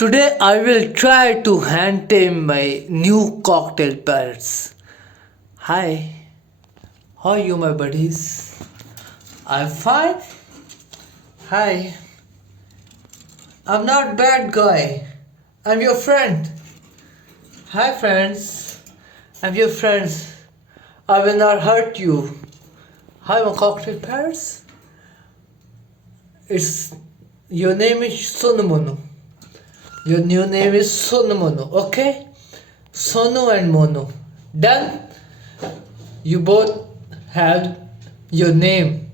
Today I will try to hand tame my new cocktail parrots. Hi, how are you, my buddies? I'm fine. Hi, I'm not bad guy. I'm your friend. Hi friends, I'm your friends. I will not hurt you. Hi, my cocktail parrots. It's your name is Sonomono. Your new name is Sonomono, okay? Sono and Mono. Done? You both have your name.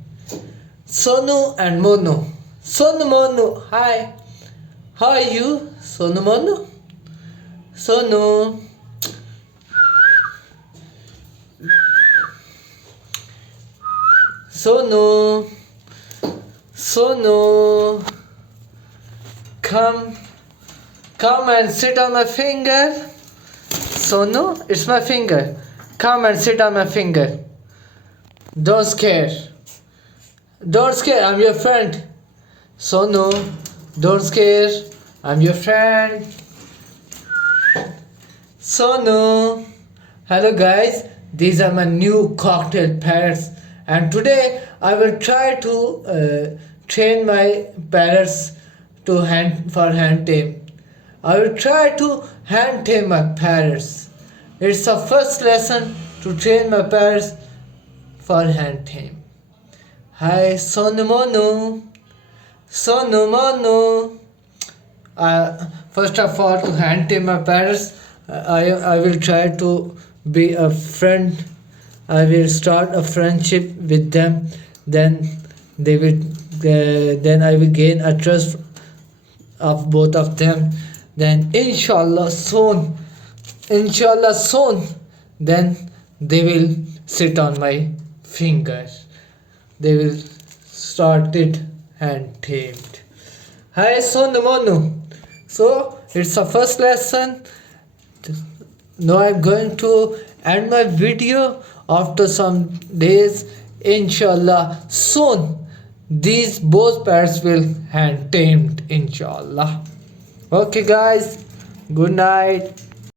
Sono and Mono. Sonomono, hi. How are you, Sonomono? Sono. Sono. Sono. Come and sit on my finger. Sono, it's my finger. Come and sit on my finger. Don't scare. Don't scare, I'm your friend. Sono, don't scare. I'm your friend. Sono. Hello guys, these are my new cocktail parrots. And today I will try to train my parrots to hand tame. I will try to hand tame my parrots. It's the first lesson to train my parrots for hand tame. Hi, Sonomono. Sonomono. First of all, to hand tame my parrots, I will try to be a friend. I will start a friendship with them. Then they will. Then I will gain a trust of both of them. Then inshallah soon, then they will sit on my fingers. They will start it hand tamed. Hi Sonomono. So it's the first lesson. Now I'm going to end my video after some days. Inshallah soon these both pairs will hand tamed, inshallah. Okay guys, good night.